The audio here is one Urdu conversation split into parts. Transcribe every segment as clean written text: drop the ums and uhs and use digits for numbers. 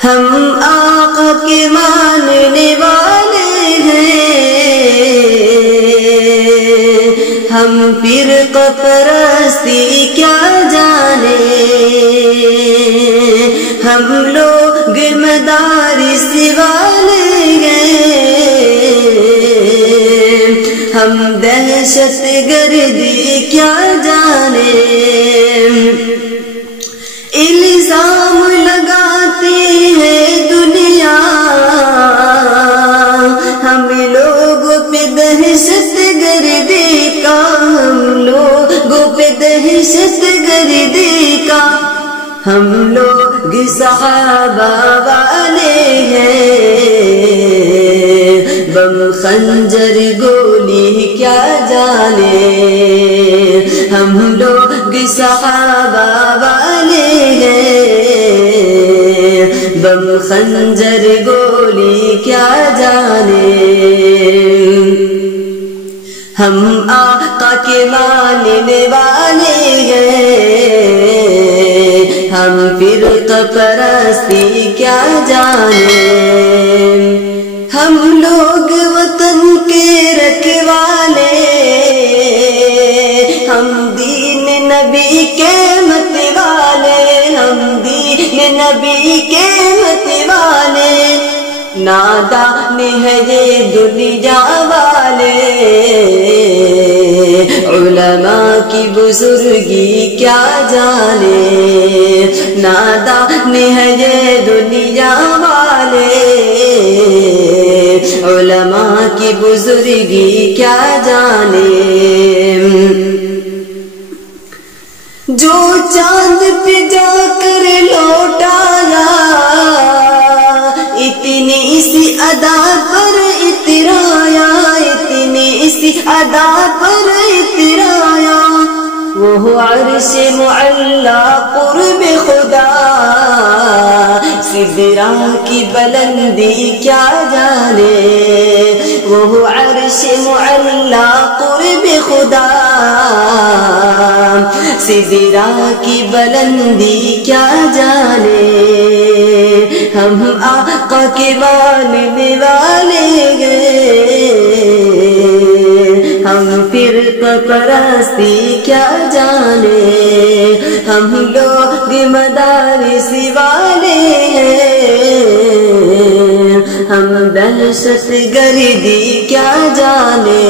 ہم آقا کے ماننے والے ہیں، ہم فرقہ پرستی کیا جانے، ہم لوگ مدارس والے ہیں، ہم دہشت گردی کیا جانے، الزام لگاتے ہیں دنیا ہم لوگوں پہ دہشت گردی کا، ہم لوگوں پہ دہشت گردی کا، ہم لوگ صحابہ والے ہیں، بم خنجر گولی کیا جانے، ہم لوگ صحابہ والے ہیں، بم خنجر گولی کیا جانے، ہم آقا کے ماننے والے ہیں، ہم فرقہ پرستی کیا جانے، ہم لوگ وطن کے رکھوالے، ہم دین نبی کے مت والے، ہم دین نبی کے مت والے، نادان ہے یہ دنیا والے، علماء کی بزرگی کیا جانے، نادان ہے یہ دنیا والے، علماء کی بزرگی کیا جانے، جو چاند پہ جا کر لوٹ آیا، اتنی سی ادا پر اترایا، اتنی سی ادا پر اترایا، وہ عرش معلا قرب خدا، سدرا کی بلندی کیا جانے، وہ عرش معلا قرب خدا، سدرا کی بلندی کیا جانے، ہم آقا کے ماننے والے ہیں، ہم فرقہ پرستی کیا جانے، ہم لوگ مدارس والے ہیں، ہم دہشت گردی کیا جانے۔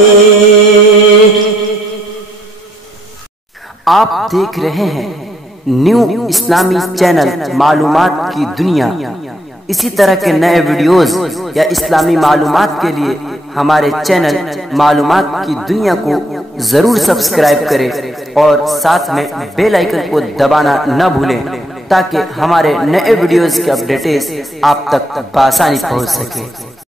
آپ دیکھ رہے ہیں نیو اسلامی چینل معلومات کی دنیا۔ اسی طرح کے نئے ویڈیوز یا اسلامی معلومات کے لیے ہمارے چینل معلومات کی دنیا کو ضرور سبسکرائب کریں اور ساتھ میں بیل آئیکن کو دبانا نہ بھولیں تاکہ ہمارے نئے ویڈیوز کے اپڈیٹس آپ تک بآسانی پہنچ سکے۔